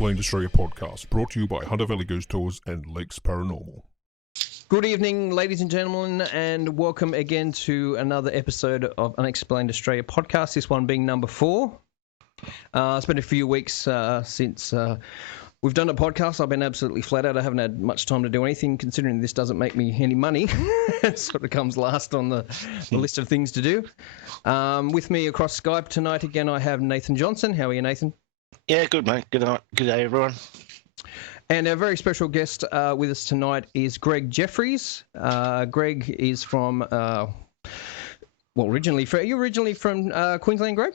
Unexplained Australia podcast, brought to you by Hunter Valley Ghost Tours and Lakes Paranormal. Good evening, ladies and gentlemen, and welcome again to another episode of Unexplained Australia podcast, this one being number 4. It's been a few weeks since we've done a podcast. I've been absolutely flat out. I haven't had much time to do anything, considering this doesn't make me any money. It sort of comes last on the list of things to do. With me across Skype tonight again, I have Nathan Johnson. How are you, Nathan? Yeah, good, mate. Good night. Good day, everyone. And our very special guest with us tonight is Greg Jefferys. Greg is from, originally from Queensland, Greg?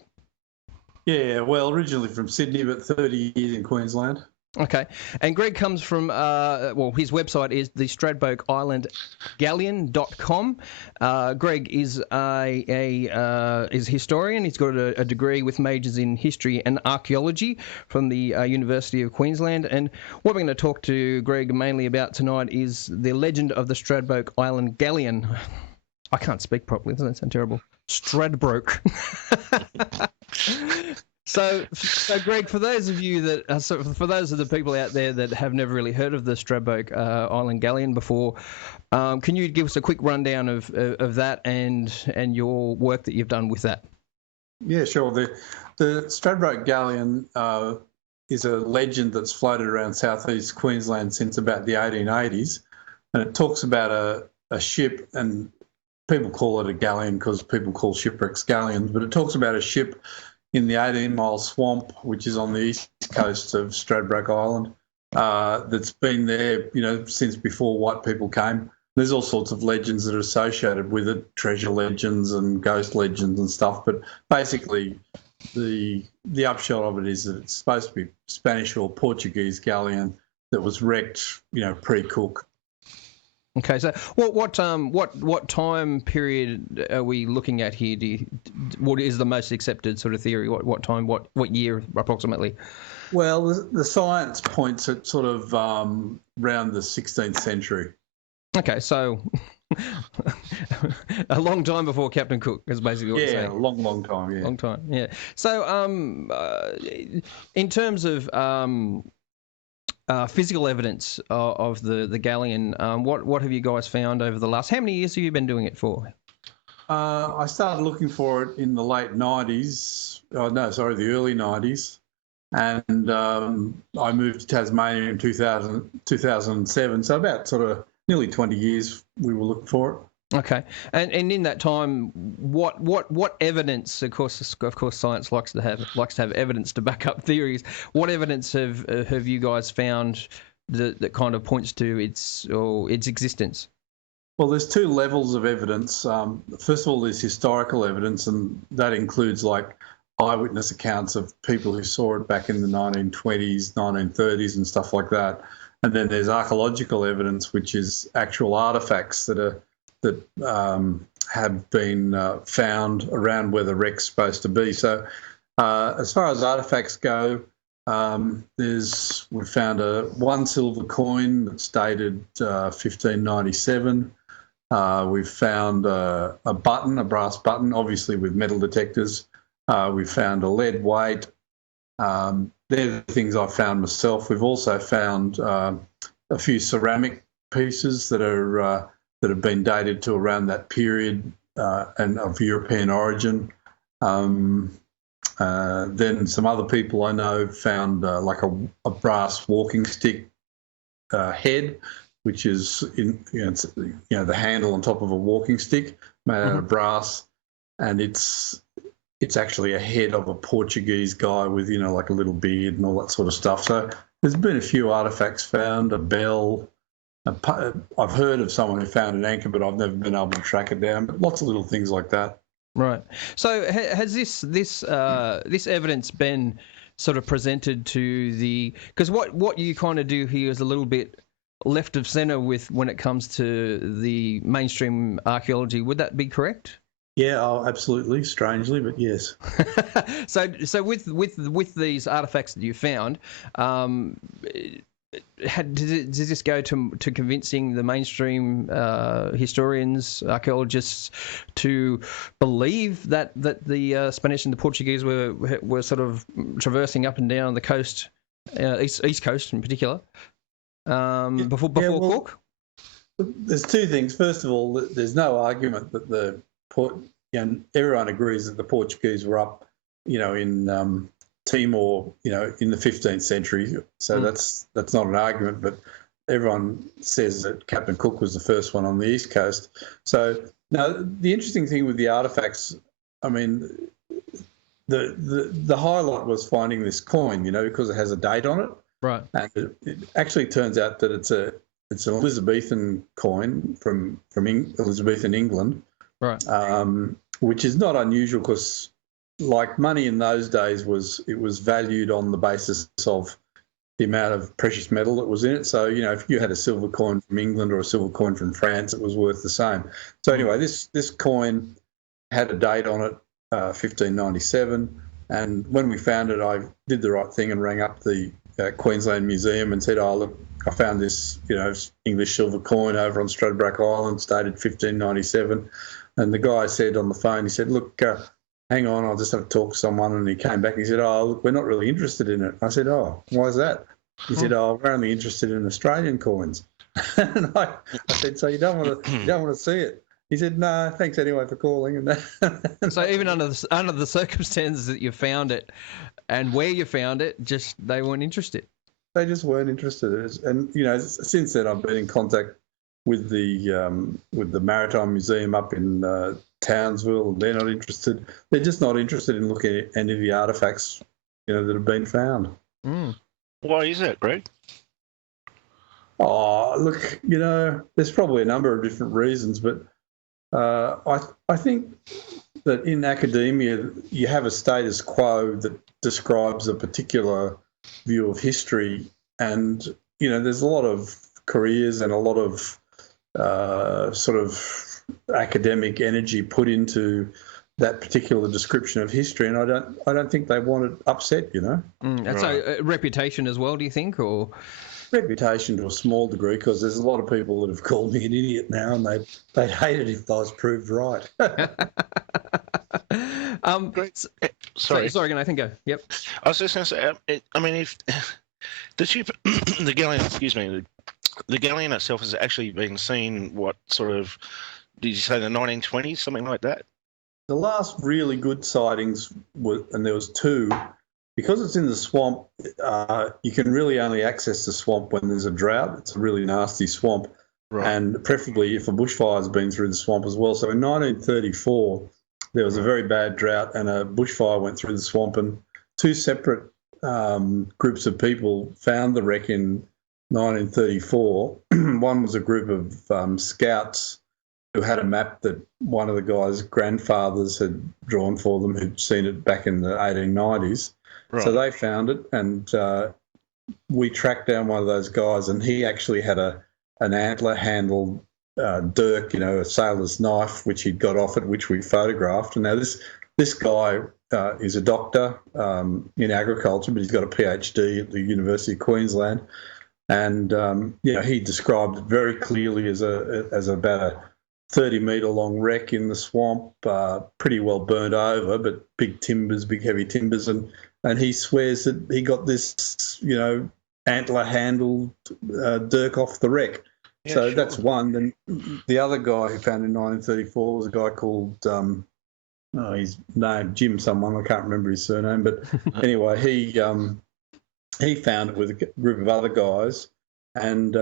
Yeah, well, originally from Sydney, but 30 years in Queensland. Okay. And Greg comes from, his website is the Stradbroke Island Galleon.com. Greg is is a historian. He's got a degree with majors in history and archaeology from the University of Queensland. And what we're going to talk to Greg mainly about tonight is the legend of the Stradbroke Island Galleon. I can't speak properly. Doesn't that sound terrible? Stradbroke. So, Greg, for those of you that, for those of the people out there that have never really heard of the Stradbroke Island Galleon before, can you give us a quick rundown of that and your work that you've done with that? Yeah, sure. The Stradbroke Galleon is a legend that's floated around southeast Queensland since about the 1880s, and it talks about a ship, and people call it a galleon because people call shipwrecks galleons, but it talks about a ship in the 18-mile swamp, which is on the east coast of Stradbroke Island, that's been there, since before white people came. There's all sorts of legends that are associated with it, treasure legends and ghost legends and stuff. But basically, the upshot of it is that it's supposed to be Spanish or Portuguese galleon that was wrecked, pre-Cook. Okay, so what time period are we looking at here? What is the most accepted sort of theory? What time? What year approximately? Well, the science points at sort of around the 16th century. Okay, so a long time before Captain Cook is basically what you're saying. Yeah, long time. Yeah, long time. Yeah. So, in terms of physical evidence of the galleon, what have you guys found over the last? How many years have you been doing it for? I started looking for it in the late 90s. The early 90s. And I moved to Tasmania in 2007. So about sort of nearly 20 years we were looking for it. Okay, and in that time, what evidence? Of course, science likes to have evidence to back up theories. What evidence have you guys found that kind of points to its existence? Well, there's two levels of evidence. First of all, there's historical evidence, and that includes like eyewitness accounts of people who saw it back in the 1920s, 1930s, and stuff like that. And then there's archaeological evidence, which is actual artefacts that have been found around where the wreck's supposed to be. So as far as artefacts go, we found one silver coin that's dated 1597. We've found a brass button, obviously with metal detectors. We've found a lead weight. They're the things I found myself. We've also found a few ceramic pieces that have been dated to around that period and of European origin. Then some other people I know found like a brass walking stick head, which is the handle on top of a walking stick made out of brass, and it's actually a head of a Portuguese guy with like a little beard and all that sort of stuff. So there's been a few artefacts found, a bell. I've heard of someone who found an anchor, but I've never been able to track it down. But lots of little things like that. Right. So has this evidence been sort of presented to because what you kind of do here is a little bit left of centre with when it comes to the mainstream archaeology. Would that be correct? Yeah, absolutely. Strangely, but yes. So with these artefacts that you found, does this go to convincing the mainstream historians, archaeologists to believe that the Spanish and the Portuguese were sort of traversing up and down the coast East Coast in particular. Before Cook. There's two things. First of all, there's no argument that everyone agrees that the Portuguese were up, in Timor, in the 15th century. So that's not an argument, but everyone says that Captain Cook was the first one on the East Coast. So now the interesting thing with the artefacts, I mean, the highlight was finding this coin, because it has a date on it. Right. And it actually turns out that it's an Elizabethan coin from Elizabethan England. Right. Which is not unusual because, like, money in those days was valued on the basis of the amount of precious metal that was in it. So, if you had a silver coin from England or a silver coin from France, it was worth the same. So anyway, this coin had a date on it, 1597. And when we found it, I did the right thing and rang up the Queensland Museum and said, "Oh, look, I found this, English silver coin over on Stradbroke Island, dated 1597. And the guy said on the phone, he said, "Look, hang on, I'll just have to talk to someone." And he came back and he said, "Oh, look, we're not really interested in it." I said, "Oh, why is that?" He said, "Oh, we're only interested in Australian coins." And I said, "So you don't want to see it?" He said, "No, thanks anyway for calling." And so even under the circumstances that you found it and where you found it, just they weren't interested. They just weren't interested. And since then I've been in contact with the Maritime Museum up in Townsville. They're not interested. They're just not interested in looking at any of the artefacts, that have been found. Why is that, Greg? Oh, look, there's probably a number of different reasons, but I think that in academia you have a status quo that describes a particular view of history, and there's a lot of careers and a lot of sort of academic energy put into that particular description of history, and I don't think they want it upset. Right. So reputation as well, do you think, or reputation to a small degree? Because there's a lot of people that have called me an idiot now, and they'd hate it if I was proved right. Sorry, Nathan, go. Yep. I was just going to say, I mean, if the ship, the Galleon, the Galleon itself has actually been seen, what sort of, did you say the 1920s, something like that? The last really good sightings and there was two, because it's in the swamp, you can really only access the swamp when there's a drought. It's a really nasty swamp. Right. And preferably if a bushfire's been through the swamp as well. So in 1934, there was a very bad drought and a bushfire went through the swamp, and two separate groups of people found the wreck in 1934. One was a group of scouts who had a map that one of the guys' grandfathers had drawn for them, who'd seen it back in the 1890s. Right. So they found it, and we tracked down one of those guys, and he actually had an antler-handled dirk, a sailor's knife, which he'd got off it, which we photographed. And now this guy is a doctor in agriculture, but he's got a PhD at the University of Queensland. And he described it very clearly as about a 30-metre long wreck in the swamp, pretty well burnt over, but big heavy timbers, and he swears that he got this antler-handled dirk off the wreck. Yeah, so sure. That's one. Then the other guy who found in 1934 was a guy called his name Jim someone, I can't remember his surname, but anyway, he found it with a group of other guys, and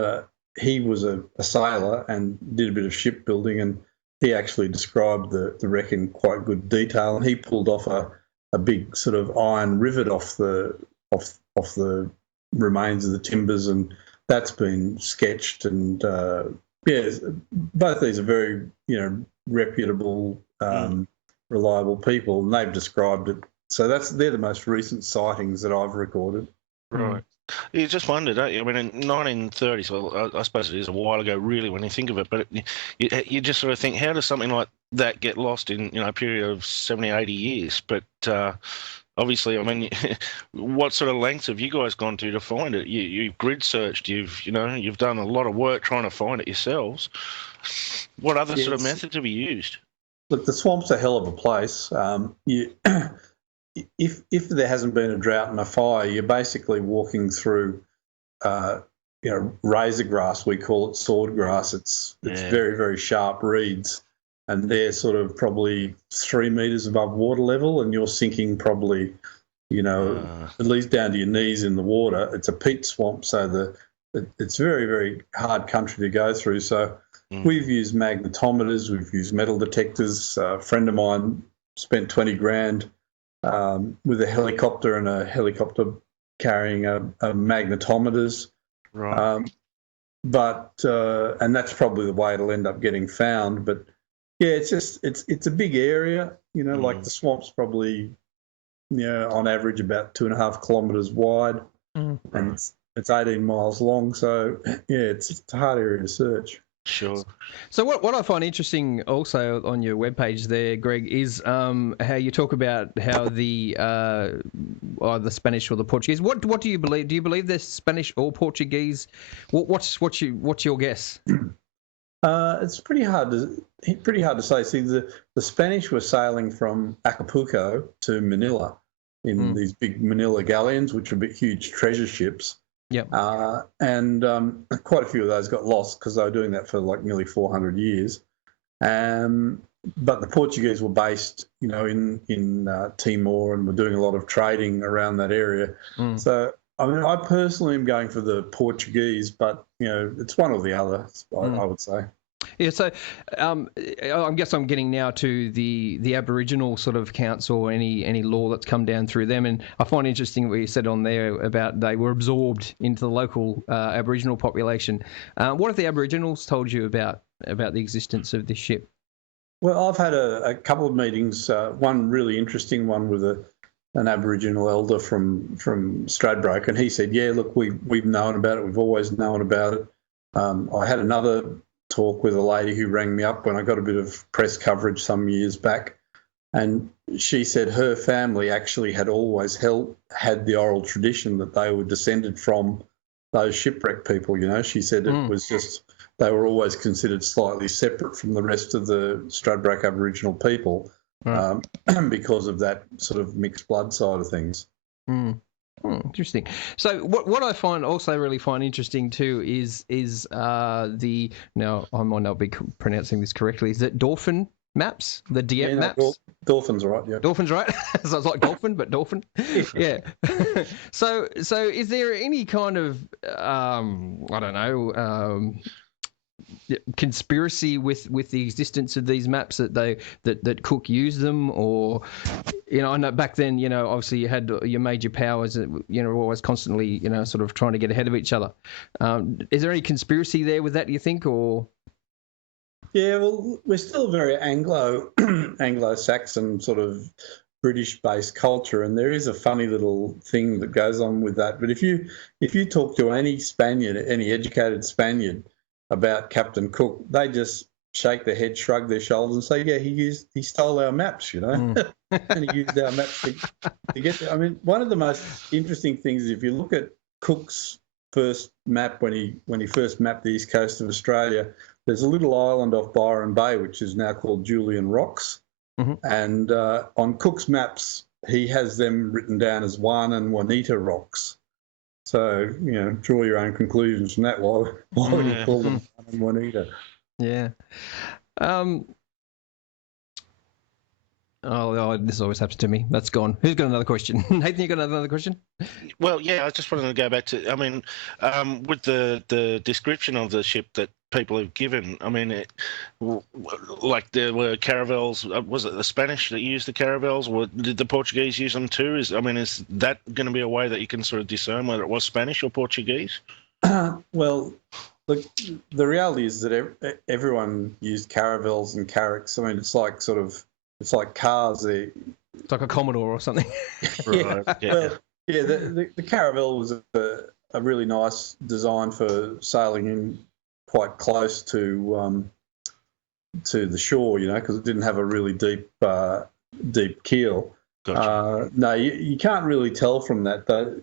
he was a sailor and did a bit of shipbuilding, and he actually described the wreck in quite good detail, and he pulled off a big sort of iron rivet off the remains of the timbers, and that's been sketched. And both these are very reputable, reliable people, and they've described it. So they're the most recent sightings that I've recorded. Right. You just wondered, don't you? I mean, in 1930s, well, I suppose it is a while ago, really, when you think of it, but you just sort of think, how does something like that get lost in a period of 70, 80 years? But obviously, I mean, what sort of lengths have you guys gone to find it? You've grid searched, you've done a lot of work trying to find it yourselves. What other sort of methods have you used? Look, the swamp's a hell of a place. if there hasn't been a drought and a fire, you're basically walking through, razor grass. We call it sword grass. It's very, very sharp reeds, and they're sort of probably 3 meters above water level, and you're sinking probably, at least down to your knees in the water. It's a peat swamp, so it's very, very hard country to go through. So we've used magnetometers, we've used metal detectors. A friend of mine spent 20 grand with a helicopter and a helicopter carrying a magnetometers. Right. And that's probably the way it'll end up getting found. But yeah, it's a big area, like the swamp's probably, on average about 2.5 kilometres wide, and it's 18 miles long. So yeah, it's a hard area to search. Sure. So what I find interesting also on your webpage there, Greg, is how you talk about how the Spanish or the Portuguese. What do you believe? Do you believe they're Spanish or Portuguese? What's your guess? It's pretty hard to say. See, the Spanish were sailing from Acapulco to Manila in these big Manila galleons, which are huge treasure ships. Yep. And quite a few of those got lost because they were doing that for like nearly 400 years. But the Portuguese were based, in Timor, and were doing a lot of trading around that area. So, I mean, I personally am going for the Portuguese, but, it's one or the other, I would say. Yeah, so I guess I'm getting now to the Aboriginal sort of counts or any law that's come down through them, and I find interesting what you said on there about they were absorbed into the local Aboriginal population. What have the Aboriginals told you about the existence of this ship? Well, I've had a couple of meetings. One really interesting one with an Aboriginal elder from Stradbroke, and he said, "Yeah, look, we've known about it. We've always known about it." I had another talk with a lady who rang me up when I got a bit of press coverage some years back, and she said her family actually had always had the oral tradition that they were descended from those shipwreck people. She said it was just they were always considered slightly separate from the rest of the Stradbroke Aboriginal people because of that sort of mixed blood side of things. Interesting. So what I really find interesting too is now I might not be pronouncing this correctly. Is it dolphin maps? The Dieppe maps? Dolphin's right. Yeah. Dolphin's right. So it's like dolphin, but dolphin. Yeah. So is there any kind of I don't know conspiracy with the existence of these maps that Cook used them, or I know back then obviously you had your major powers always constantly sort of trying to get ahead of each other. Is there any conspiracy there with that, do you think, or? Yeah, well, we're still very Anglo-Saxon sort of British-based culture, and there is a funny little thing that goes on with that. But if you talk to any Spaniard, any educated Spaniard about Captain Cook, they just shake their head, shrug their shoulders, and say, "Yeah, he stole our maps, and he used our maps to get there." I mean, one of the most interesting things is if you look at Cook's first map when he first mapped the east coast of Australia, there's a little island off Byron Bay which is now called Julian Rocks, and on Cook's maps he has them written down as Juan and Juanita Rocks. So, draw your own conclusions from that. Why would you call them Juan and Juanita? Yeah. This always happens to me. That's gone. Who's got another question? Nathan, you got another question? Well, yeah, I just wanted to go back to, with the description of the ship that people have given, like there were caravels, was it the Spanish that used the caravels, or did the Portuguese use them too? Is that going to be a way that you can sort of discern whether it was Spanish or Portuguese? Well, look, the reality is that everyone used caravels and carracks. It's like cars. It's like a Commodore or something. Right. Yeah. Well, yeah. The caravel was a really nice design for sailing in quite close to the shore, because it didn't have a really deep keel. Gotcha. No, you can't really tell from that. The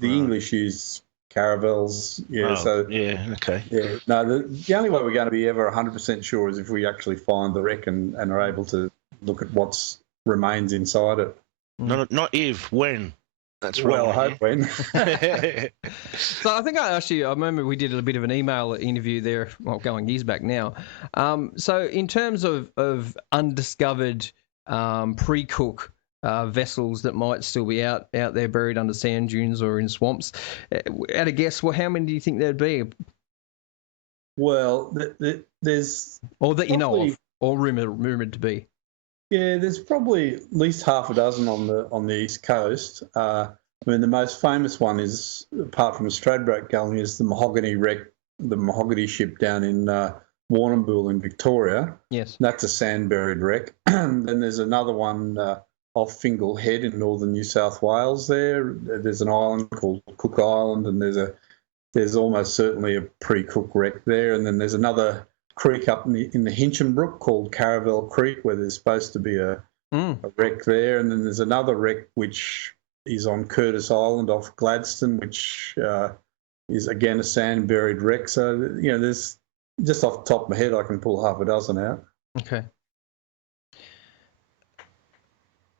English use caravels. Yeah. Okay. Yeah. No, the only way we're going to be ever 100% sure is if we actually find the wreck and are able to look at what's remains inside it. Not if, when. That's right. Well, I hope when. So I think I remember we did a bit of an email interview there, well, going years back now. So in terms of undiscovered pre-cook vessels that might still be out there buried under sand dunes or in swamps, at a guess, well, how many do you think there'd be? Well, there's... Or that you know of, or rumoured to be. Yeah, there's probably at least half a dozen on the east coast. I mean, the most famous one is, apart from the Stradbroke Galleon, is the mahogany wreck, the mahogany ship down in Warrnambool in Victoria. Yes, that's a sand-buried wreck. And then there's another one off Fingal Head in northern New South Wales. There's an island called Cook Island, and there's almost certainly a pre-cook wreck there. And then there's another creek up in the Hinchinbrook called Caravel Creek, where there's supposed to be a wreck there. And then there's another wreck which is on Curtis Island off Gladstone, which is again a sand buried wreck. So there's, just off the top of my head, I can pull half a dozen out. Okay.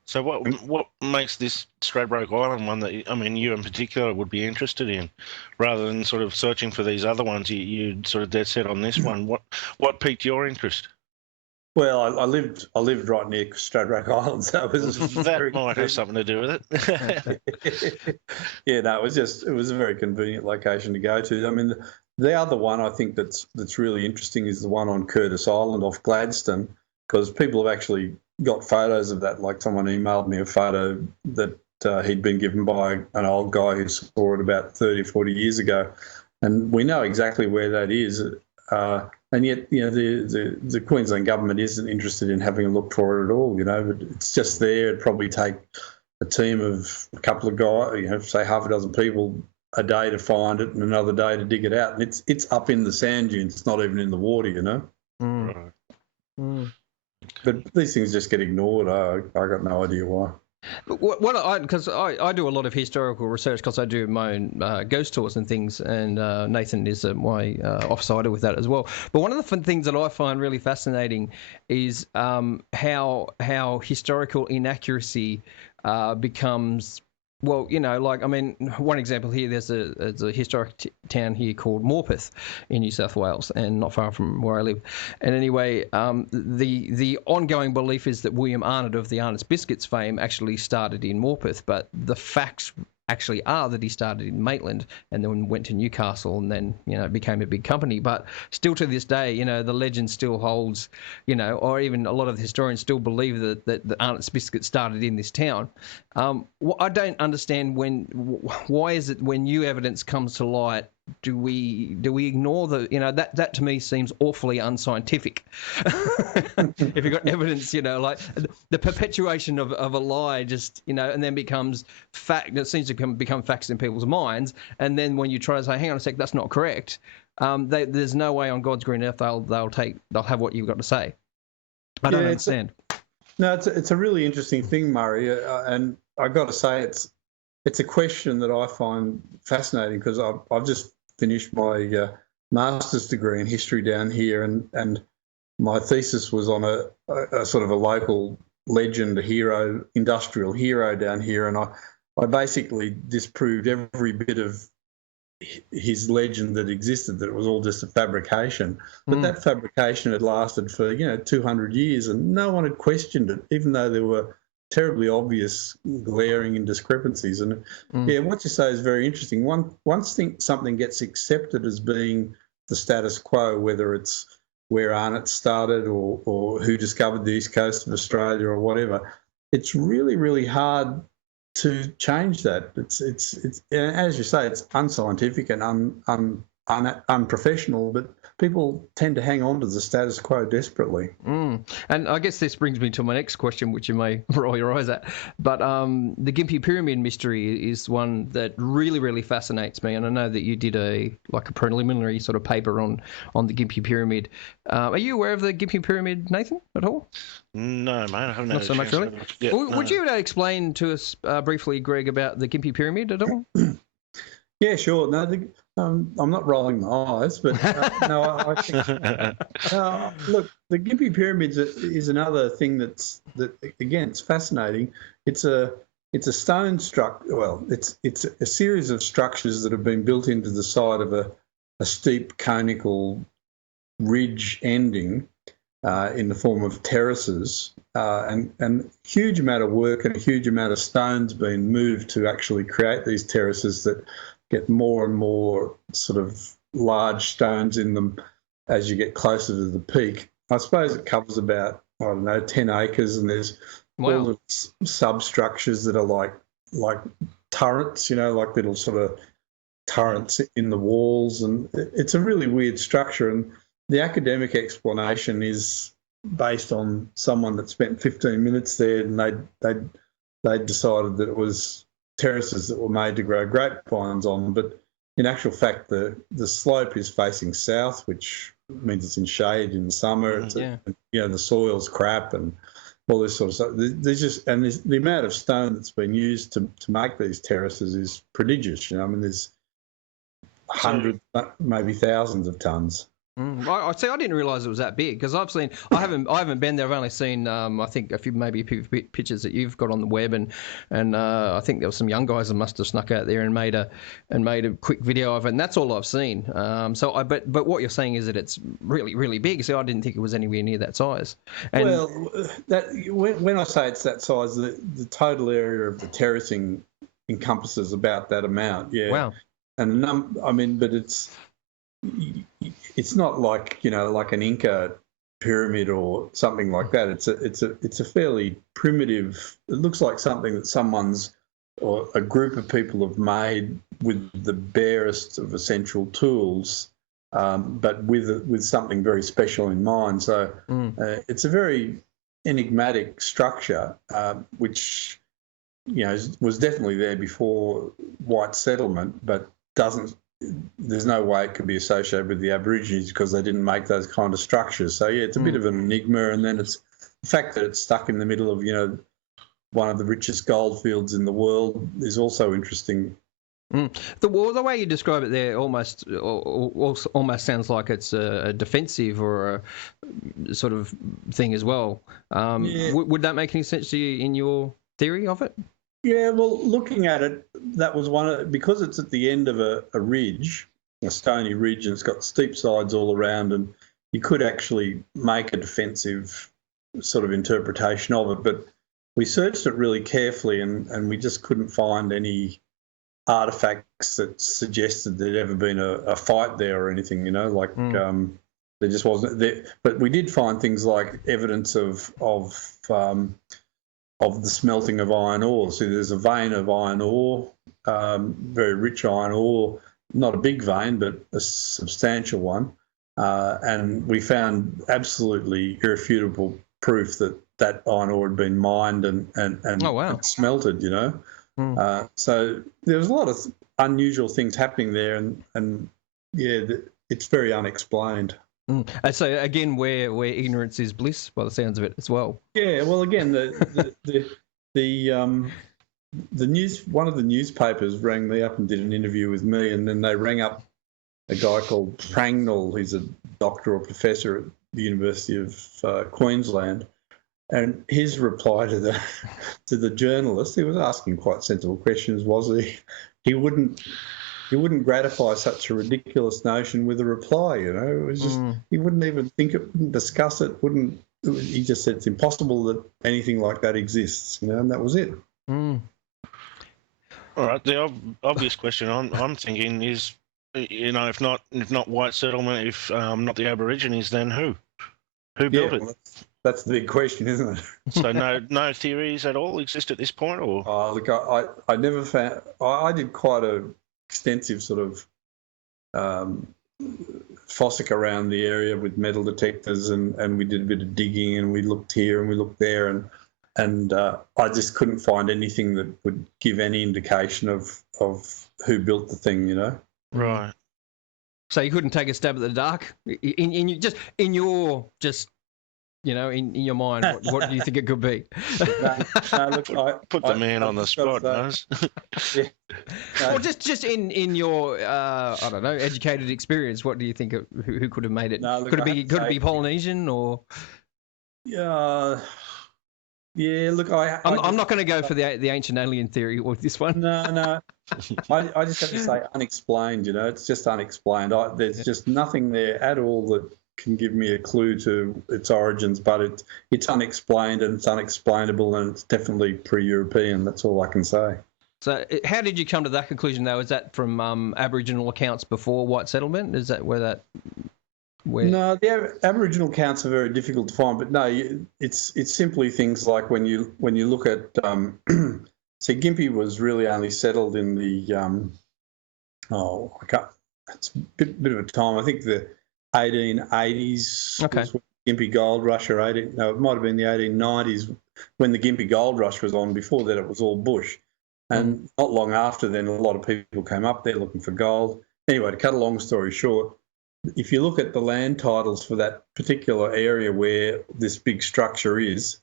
So what makes this Stradbroke Island one that, I mean, you in particular would be interested in, rather than sort of searching for these other ones? You sort of dead set on this one. What piqued your interest? Well, I lived right near Stradbroke Island, so it was that might have something to do with it. Yeah, no, it was a very convenient location to go to. I mean, the other one I think that's really interesting is the one on Curtis Island off Gladstone, because people have actually got photos of that. Like, someone emailed me a photo that he'd been given by an old guy who saw it about 30, 40 years ago. And we know exactly where that is. And yet, the Queensland government isn't interested in having a look for it at all, but it's just there. It'd probably take a team of a couple of guys, say half a dozen people a day to find it and another day to dig it out. And it's up in the sand dunes. It's not even in the water, Right. But these things just get ignored. I got no idea why. Because I do a lot of historical research, because I do my own ghost tours and things, and Nathan is my offsider with that as well. But one of the things that I find really fascinating is how historical inaccuracy becomes. Well, one example here, there's a historic town here called Morpeth in New South Wales, and not far from where I live. And anyway, the ongoing belief is that William Arnott of the Arnott's Biscuits fame actually started in Morpeth, but the facts actually are that he started in Maitland and then went to Newcastle, and then it became a big company. But still to this day, the legend still holds, or even a lot of the historians still believe that the Arnott's Biscuit started in this town. I don't understand why is it when new evidence comes to light, do we ignore that to me seems awfully unscientific. If you've got evidence, like the perpetuation of a lie, just and then becomes fact. It seems to become facts in people's minds, and then when you try to say, "Hang on a sec, that's not correct," there's no way on God's green earth they'll have what you've got to say. I don't understand. It's a really interesting thing, Murray, and I've got to say it's a question that I find fascinating, because I've just finished my master's degree in history down here, and my thesis was on a sort of a local legend, a hero, industrial hero down here, and I basically disproved every bit of his legend that existed, that it was all just a fabrication. But that fabrication had lasted for 200 years, and no one had questioned it, even though there were terribly obvious glaring indiscrepancies. And what you say is very interesting. Once something gets accepted as being the status quo, whether it's where Arnott started or who discovered the east coast of Australia or whatever, it's really, really hard to change that. It's as you say, it's unscientific and unprofessional, but people tend to hang on to the status quo desperately. And I guess this brings me to my next question, which you may roll your eyes at. But the Gympie Pyramid mystery is one that really, really fascinates me. And I know that you did a preliminary sort of paper on the Gympie Pyramid. Are you aware of the Gympie Pyramid, Nathan, at all? No, mate, I haven't. Not so much, really? Would you explain to us briefly, Greg, about the Gympie Pyramid at all? Yeah, sure. No, I'm not rolling my eyes, but no, I think. Look, the Gympie Pyramids is another thing that again, it's fascinating. It's a it's a stone structure. Well, it's a series of structures that have been built into the side of a steep conical ridge ending in the form of terraces, and huge amount of work and a huge amount of stones being moved to actually create these terraces that get more and more sort of large stones in them as you get closer to the peak. I suppose it covers about, I don't know, 10 acres, and there's all the substructures that are like turrets, like little sort of turrets in the walls, and it's a really weird structure. And the academic explanation is based on someone that spent 15 minutes there, and they decided that it was terraces that were made to grow grapevines on. But in actual fact, the slope is facing south, which means it's in shade in the summer. The soil's crap and all this sort of stuff. There's the amount of stone that's been used to make these terraces is prodigious. There's hundreds, maybe thousands of tons. I see. I didn't realise it was that big because I haven't been there. I've only seen I think a few pictures that you've got on the web, and I think there were some young guys that must have snuck out there and made a quick video of it, and that's all I've seen. But what you're saying is that it's really, really big. So I didn't think it was anywhere near that size. And when I say it's that size, the total area of the terracing encompasses about that amount. Yeah. Wow. And but it's not like like an Inca pyramid or something like that. It's a fairly primitive. It looks like something that someone's or a group of people have made with the barest of essential tools, but with something very special in mind. So it's a very enigmatic structure, which was definitely there before white settlement, but there's no way it could be associated with the Aborigines because they didn't make those kind of structures. So, yeah, it's a bit of an enigma. And then it's the fact that it's stuck in the middle of, one of the richest gold fields in the world is also interesting. The way you describe it there almost sounds like it's a defensive or a sort of thing as well. Would that make any sense to you in your theory of it? Yeah, well, looking at it, that was because it's at the end of a ridge, a stony ridge, and it's got steep sides all around, and you could actually make a defensive sort of interpretation of it. But we searched it really carefully, and we just couldn't find any artifacts that suggested there'd ever been a fight there or anything, there just wasn't there. But we did find things like evidence of the smelting of iron ore. So there's a vein of iron ore, very rich iron ore, not a big vein, but a substantial one. And we found absolutely irrefutable proof that iron ore had been mined and smelted, So there was a lot of unusual things happening there, and it's very unexplained. And so again, where ignorance is bliss, by the sounds of it, as well. Yeah, well, again, the one of the newspapers rang me up and did an interview with me, and then they rang up a guy called Prangnell, who's a doctor or professor at the University of Queensland, and his reply to the journalist, he was asking quite sensible questions, was he wouldn't gratify such a ridiculous notion with a reply, It was just he wouldn't even think it, wouldn't discuss it, he just said it's impossible that anything like that exists, and that was it. All right, the obvious question I'm thinking is, if not white settlement, if not the Aborigines, then who built it? Well, that's the big question, isn't it? So no theories at all exist at this point, or? Oh, look, I never found. I did quite a extensive sort of fossick around the area with metal detectors, and we did a bit of digging, and we looked here and we looked there, and I just couldn't find anything that would give any indication of who built the thing, Right. So you couldn't take a stab at the dark in your mind. What do you think it could be? No, look, put the man on the spot, Nose. Yeah. Well, just in your I don't know, educated experience, what do you think? Who could have made it? No, look, could it be Polynesian or? Yeah, Yeah, look, I'm not going to go for the ancient alien theory with this one. No. I just have to say unexplained, it's just unexplained. There's just nothing there at all that can give me a clue to its origins, but it's unexplained and it's unexplainable and it's definitely pre-European. That's all I can say. So how did you come to that conclusion, though? Is that from Aboriginal accounts before white settlement? Is that where that... No, the Aboriginal accounts are very difficult to find, but no, it's simply things like when you look at... see, Gympie was really only settled in the... it's a bit of a time. I think the 1880s was when the Gympie Gold Rush, or it might have been the 1890s when the Gympie Gold Rush was on. Before that, it was all bush. And not long after then, a lot of people came up there looking for gold. Anyway, to cut a long story short, if you look at the land titles for that particular area where this big structure is,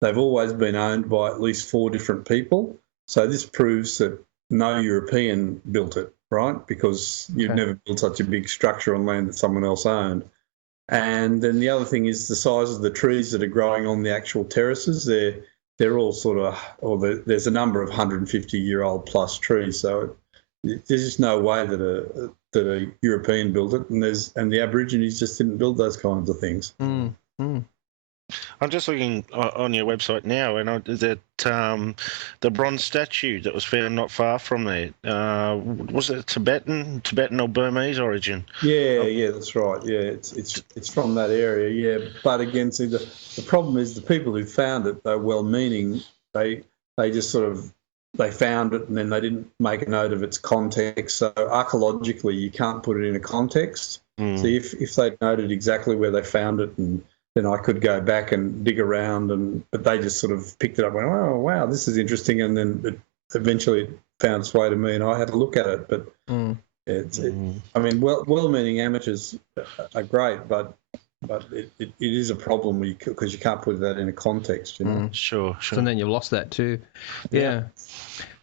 they've always been owned by at least 4 different people. So this proves that no European built it, right? Because you've never built such a big structure on land that someone else owned. And then the other thing is the size of the trees that are growing on the actual terraces. They're all sort of, there's a number of 150-year-old plus trees. So there's just no way that a European built it, and the Aborigines just didn't build those kinds of things. I'm just looking on your website now, and the bronze statue that was found not far from there, was it Tibetan or Burmese origin? Yeah, that's right. Yeah, it's from that area. Yeah, but again, see, the problem is the people who found it, they're well-meaning. They just sort of they found it and then they didn't make a note of its context. So archaeologically, you can't put it in a context. So if they'd noted exactly where they found it, and then I could go back and dig around, but they just sort of picked it up and went, oh, wow, this is interesting. And then it eventually found its way to me and I had a look at it. But I mean, well-meaning amateurs are great, but it is a problem because you can't put that in a context, Sure. And then you've lost that too. Yeah.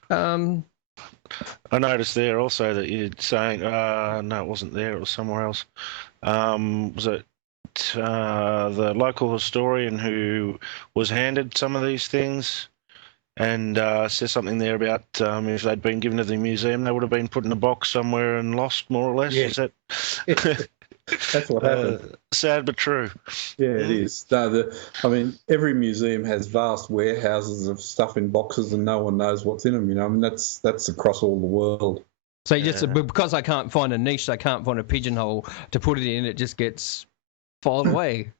I noticed there also that you're saying, no, it wasn't there, it was somewhere else. Was it the local historian who was handed some of these things and says something there about if they'd been given to the museum, they would have been put in a box somewhere and lost, more or less? Yeah. Is that... That's what happened. Sad but true. Yeah, it is. No, I mean, every museum has vast warehouses of stuff in boxes, and no one knows what's in them. I mean, that's across all the world. So because I can't find a niche, I can't find a pigeonhole to put it in. It just gets filed away.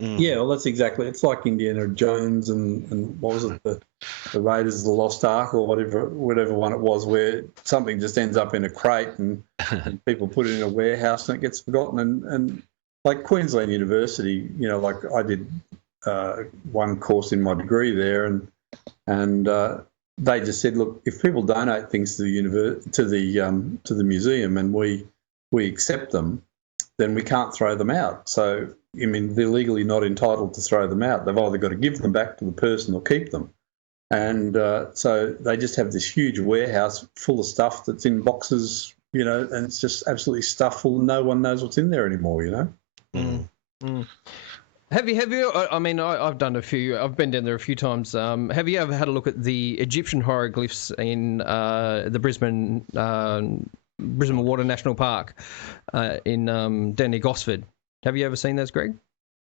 Yeah, well, that's exactly. It's like Indiana Jones and what was it, the Raiders of the Lost Ark or whatever one it was, where something just ends up in a crate and people put it in a warehouse and it gets forgotten. And like Queensland University, like I did one course in my degree there, and they just said, look, if people donate things to the museum and we accept them, then we can't throw them out. So, I mean, they're legally not entitled to throw them out. They've either got to give them back to the person or keep them. And so they just have this huge warehouse full of stuff that's in boxes, and it's just absolutely stuffed full. No one knows what's in there anymore, Have you? I mean, I've done a few. I've been down there a few times. Have you ever had a look at the Egyptian hieroglyphs in the Brisbane Water National Park down near Gosford? Have you ever seen those, Greg?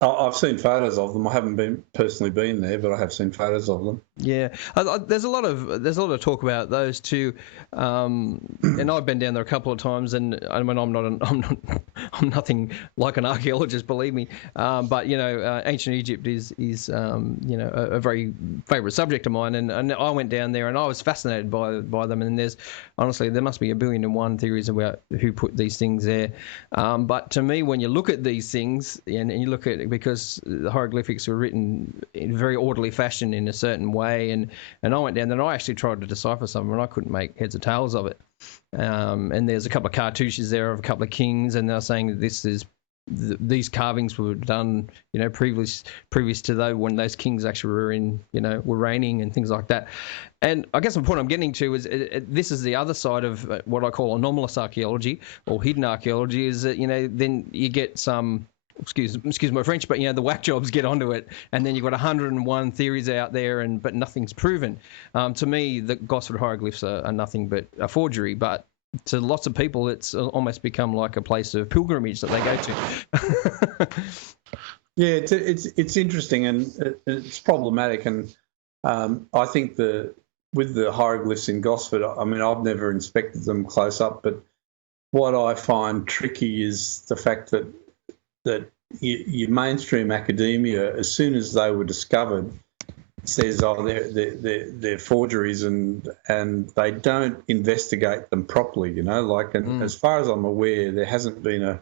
I've seen photos of them. I haven't personally been there, but I have seen photos of them. Yeah, there's a lot of talk about those too, and I've been down there a couple of times. And I mean, I'm nothing like an archaeologist, believe me. But ancient Egypt is a very favourite subject of mine, and I went down there and I was fascinated by them. And there must be 1,000,000,001 theories about who put these things there. But to me, when you look at these things and you look at, because the hieroglyphics were written in very orderly fashion in a certain way, and I went down there and I actually tried to decipher some, and I couldn't make heads or tails of it. And there's a couple of cartouches there of a couple of kings, and they're saying these carvings were done, previous to when those kings actually were reigning and things like that. And I guess the point I'm getting to is this is the other side of what I call anomalous archaeology or hidden archaeology, is that then you get some excuse my French, but the whack jobs get onto it, and then you've got 101 theories out there, but nothing's proven. To me, the Gosford hieroglyphs are nothing but a forgery, but to lots of people, it's almost become like a place of pilgrimage that they go to. Yeah, it's interesting and it's problematic, and I think with the hieroglyphs in Gosford, I mean, I've never inspected them close up, but what I find tricky is the fact that your mainstream academia, as soon as they were discovered, says, oh, they're forgeries, and they don't investigate them properly, as far as I'm aware, there hasn't been a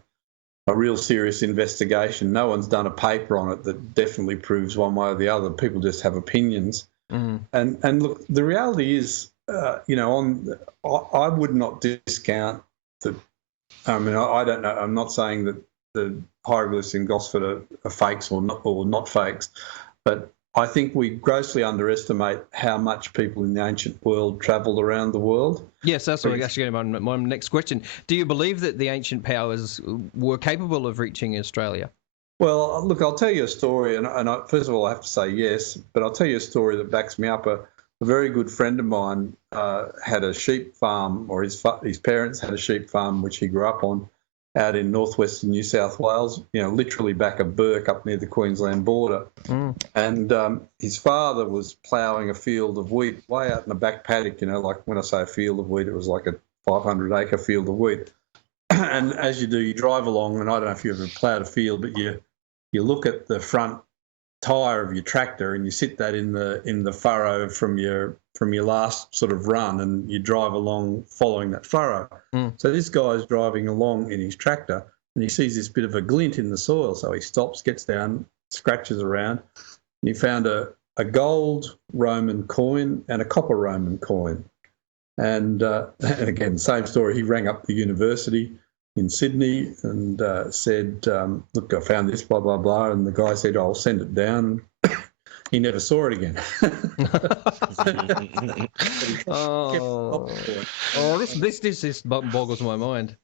real serious investigation. No one's done a paper on it that definitely proves one way or the other. People just have opinions. And look, the reality is, I would not discount I don't know. I'm not saying that the hieroglyphs in Gosford are fakes or not fakes, but I think we grossly underestimate how much people in the ancient world travelled around the world. Yes, that's what I actually going to my next question. Do you believe that the ancient powers were capable of reaching Australia? Well, look, I'll tell you a story, and first of all, I have to say yes, but I'll tell you a story that backs me up. A very good friend of mine had a sheep farm, or his parents had a sheep farm, which he grew up on, out in northwestern New South Wales, literally back of Burke up near the Queensland border. And his father was ploughing a field of wheat way out in the back paddock, like when I say a field of wheat, it was like a 500-acre field of wheat. And as you do, you drive along, and I don't know if you've ever ploughed a field, but you look at the front tyre of your tractor and you sit that in the furrow from your last sort of run, and you drive along following that furrow. So this guy's driving along in his tractor and he sees this bit of a glint in the soil, so he stops, gets down, scratches around, and he found a gold Roman coin and a copper Roman coin. And again, same story, he rang up the university in Sydney and said, look, I found this, blah, blah, blah. And the guy said, I'll send it down. He never saw it again. This boggles my mind.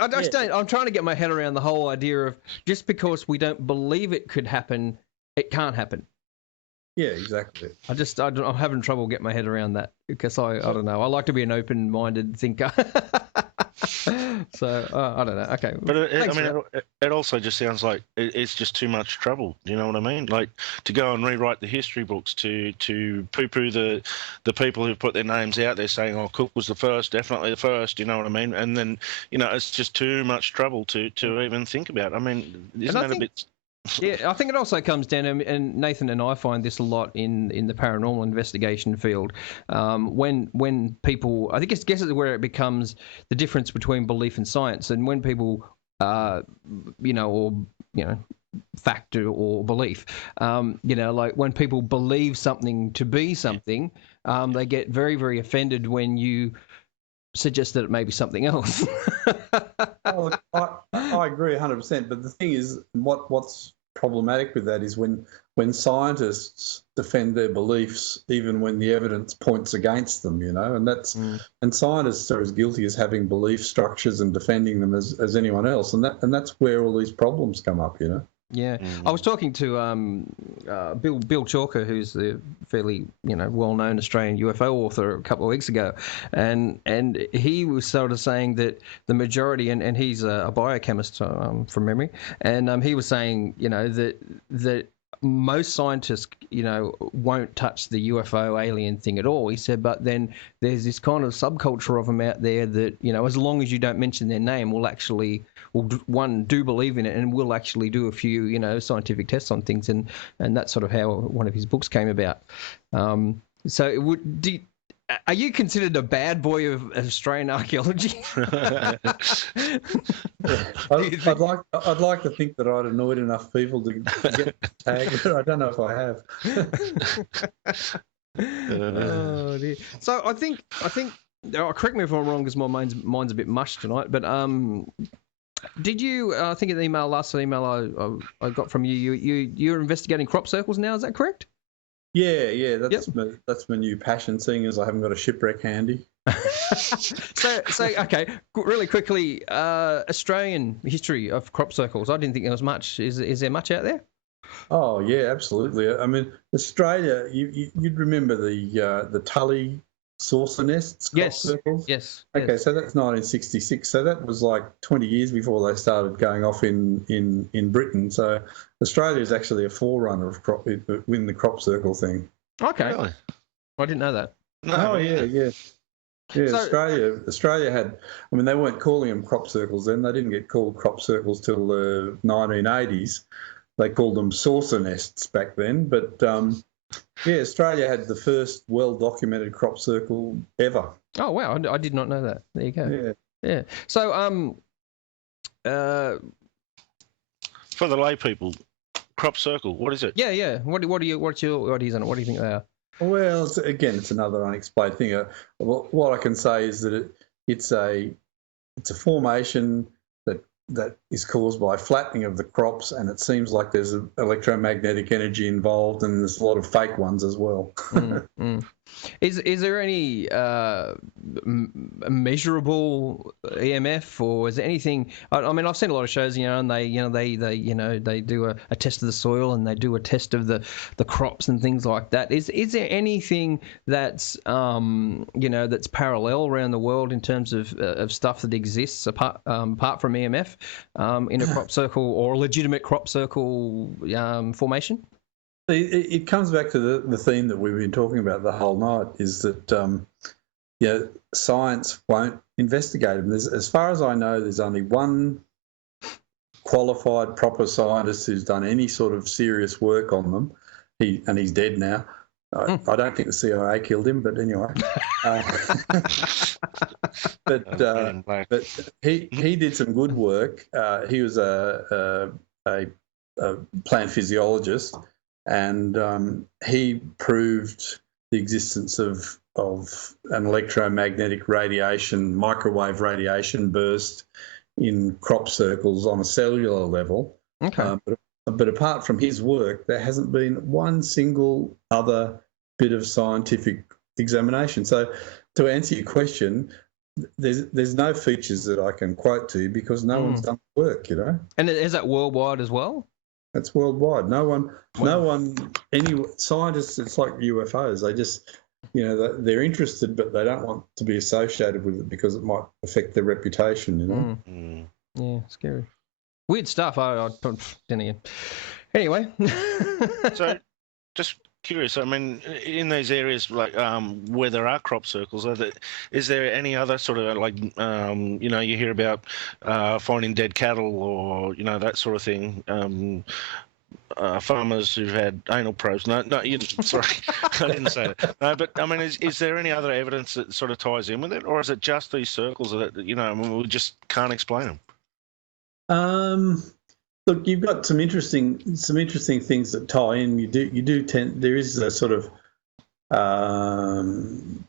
I'm trying to get my head around the whole idea of just because we don't believe it could happen, it can't happen. Yeah, exactly. I'm having trouble getting my head around that because I don't know. I like to be an open-minded thinker. So I don't know. Okay, but it also just sounds like it's just too much trouble. You know what I mean? Like to go and rewrite the history books, to poo-poo the people who put their names out there saying, "Oh, Cook was the first, definitely the first." You know what I mean? And then it's just too much trouble to even think about. I mean, isn't that a bit? Yeah, I think it also comes down to, and Nathan and I find this a lot in the paranormal investigation field, when people, I guess it's where it becomes the difference between belief and science, and when people, fact or belief, like when people believe something to be something, they get very, very offended when you suggest that it may be something else. I agree 100%. But the thing is, what's problematic with that is when scientists defend their beliefs, even when the evidence points against them, and scientists are as guilty as having belief structures and defending them as anyone else, and that's where all these problems come up, Yeah, I was talking to Bill Chalker, who's the fairly well-known Australian UFO author, a couple of weeks ago, and he was sort of saying that the majority, and he's a biochemist from memory, and he was saying that most scientists won't touch the UFO alien thing at all. He said, but then there's this kind of subculture of them out there that as long as you don't mention their name, do believe in it, and we'll actually do a few scientific tests on things, and that's sort of how one of his books came about. So are you considered a bad boy of Australian archaeology? I'd like to think that I'd annoyed enough people to get tagged. I don't know if I have. Oh dear. So I think. Correct me if I'm wrong, because my mind's a bit mush tonight. But did you? I think in the last email I got from you're investigating crop circles now. Is that correct? Yeah. That's my new passion, seeing as I haven't got a shipwreck handy. So okay, really quickly, Australian history of crop circles. I didn't think there was much. Is there much out there? Oh yeah, absolutely. I mean, Australia. You'd remember the Tully saucer nests, crop circles. Yes. Okay, so that's 1966. So that was like 20 years before they started going off in Britain. So Australia is actually a forerunner of win the crop circle thing. Okay. Really? I didn't know that. No, Yeah. Yeah, So- Australia had. I mean, they weren't calling them crop circles then. They didn't get called crop circles till the 1980s. They called them saucer nests back then. But yeah, Australia had the first well-documented crop circle ever. Oh wow, I did not know that. There you go. Yeah. So for the lay people, crop circle, what is it? Yeah. What are your ideas on it? What do you think they are? Well, it's another unexplained thing. What I can say is that it's a formation that is caused by flattening of the crops, and it seems like there's electromagnetic energy involved, and there's a lot of fake ones as well. Is there any measurable EMF, or is there anything? I mean, I've seen a lot of shows, and they do a test of the soil, and they do a test of the crops and things like that. Is there anything that's that's parallel around the world in terms of stuff that exists apart from EMF in a crop circle or a legitimate crop circle formation? It comes back to the theme that we've been talking about the whole night, is that science won't investigate them. As far as I know, there's only one qualified, proper scientist who's done any sort of serious work on them. He's dead now. I don't think the CIA killed him, but anyway. But he did some good work. He was a plant physiologist. And he proved the existence of an electromagnetic radiation, microwave radiation burst in crop circles on a cellular level. Okay. But apart from his work, there hasn't been one single other bit of scientific examination. So to answer your question, there's no features that I can quote to because no one's done the work, And is that worldwide as well? That's worldwide. No one, any scientists, it's like UFOs. They just, they're interested, but they don't want to be associated with it because it might affect their reputation, Yeah, scary. Weird stuff. I anyway. So, just curious. I mean, in those areas like where there are crop circles, is there any other sort of like you hear about finding dead cattle or that sort of thing? Farmers who've had anal probes. No, sorry, I didn't say that. No, but I mean, is there any other evidence that sort of ties in with it, or is it just these circles that we just can't explain them? Look, you've got some interesting things that tie in. You do tend, there is a sort of an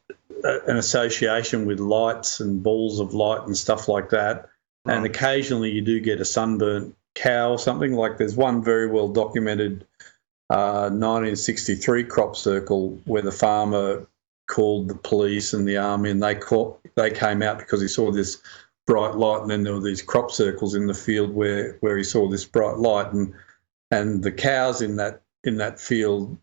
association with lights and balls of light and stuff like that. Right. And occasionally you do get a sunburnt cow or something. Like there's one very well documented 1963 crop circle where the farmer called the police and the army, and they came out because he saw this bright light, and then there were these crop circles in the field where he saw this bright light, and the cows in that field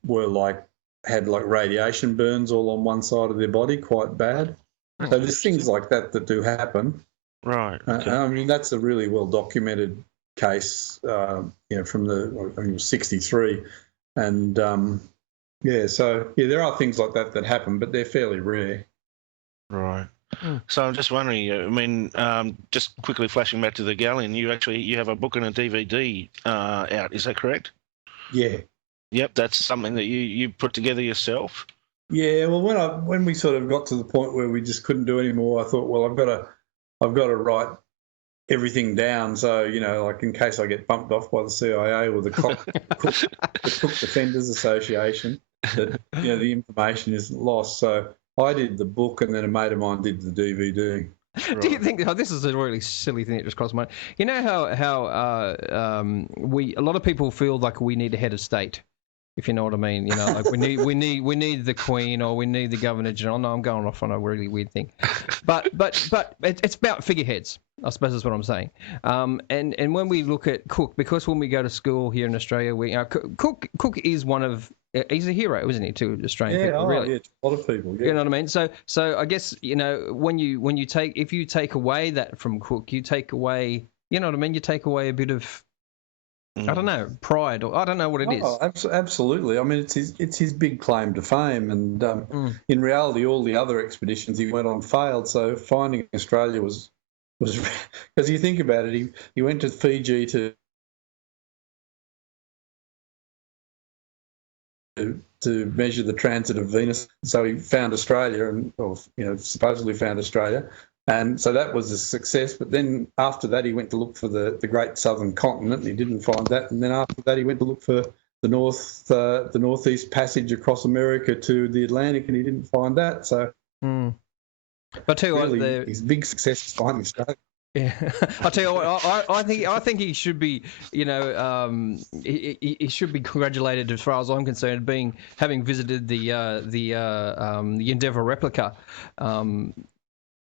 had radiation burns all on one side of their body, quite bad. So there's things like that do happen. Right. Okay. I mean, that's a really well documented case, from it was 63, and so there are things like that happen, but they're fairly rare. Right. So I'm just wondering, I mean, just quickly flashing back to the Galleon, you have a book and a DVD out, is that correct? Yeah. Yep, that's something that you put together yourself? Yeah, well, when we sort of got to the point where we just couldn't do any more, I thought, well, I've got to write everything down, so like in case I get bumped off by the CIA or the Cook Defenders Association, that the information isn't lost. So I did the book, and then a mate of mine did the DVD. Right. Do you think? This is a really silly thing that just crossed my mind. You know how a lot of people feel like we need a head of state. if you know what I mean. You know, like we need the Queen, or we need the Governor General. No, I'm going off on a really weird thing, but it's about figureheads, I suppose is what I'm saying. And when we look at Cook, because when we go to school here in Australia, Cook is one of, he's a hero, isn't he, to Australian people? Really, yeah, a lot of people. Yeah. You know what I mean? So I guess, you know, when you take away that from Cook, you take away, you know what I mean? You take away a bit of, I don't know, pride, or I don't know what it is. Absolutely. I mean, it's his big claim to fame, and in reality, all the other expeditions he went on failed. So finding Australia was because you think about it, he went to Fiji to measure the transit of Venus. So he found Australia, supposedly found Australia. And so that was a success. But then after that, he went to look for the great southern continent, and he didn't find that. And then after that, he went to look for the northeast passage across America to the Atlantic, and he didn't find that. So, but tell you really, what, his big success is finding Australia. Yeah, I'll tell you what. I think he should be. You know, he should be congratulated, as far as I'm concerned, having visited the Endeavour replica.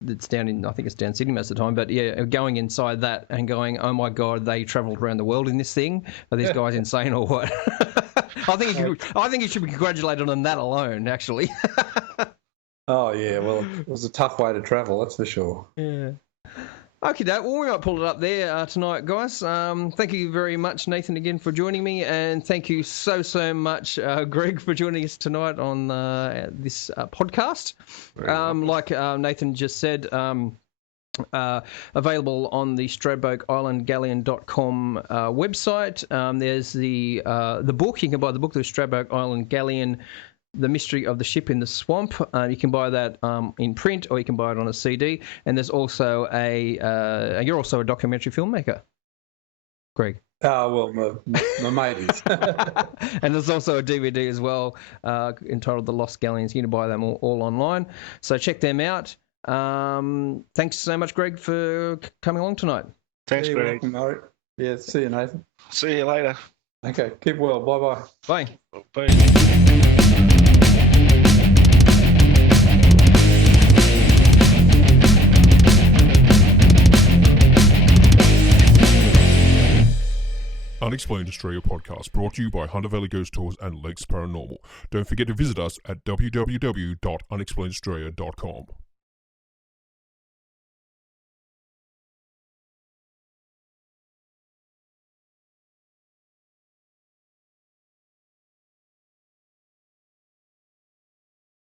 That's down in, I think it's down Sydney most of the time, but yeah, going inside that and going, oh my God, they travelled around the world in this thing. Are these guys insane or what? I think he should be congratulated on that alone, actually. Oh yeah, well, it was a tough way to travel, that's for sure. Yeah. Okay, well, we might pull it up there tonight, guys. Thank you very much, Nathan, again for joining me, and thank you so much, Greg, for joining us tonight on this podcast. Like Nathan just said, available on the Stradbroke Island Galleon.com website. There's the book. You can buy the book, the Stradbroke Island Galleon, The Mystery of the Ship in the Swamp. You can buy that in print, or you can buy it on a CD. And there's also you're also a documentary filmmaker, Greg. Well, my mate is. And there's also a DVD as well entitled The Lost Galleons. You can buy them all online. So check them out. Thanks so much, Greg, for coming along tonight. Thanks, Greg. Welcome, yeah, see you, Nathan. See you later. Okay, keep well. Bye-bye. Bye. Bye. Unexplained Australia podcast brought to you by Hunter Valley Ghost Tours and Lakes Paranormal. Don't forget to visit us at www.unexplainedaustralia.com.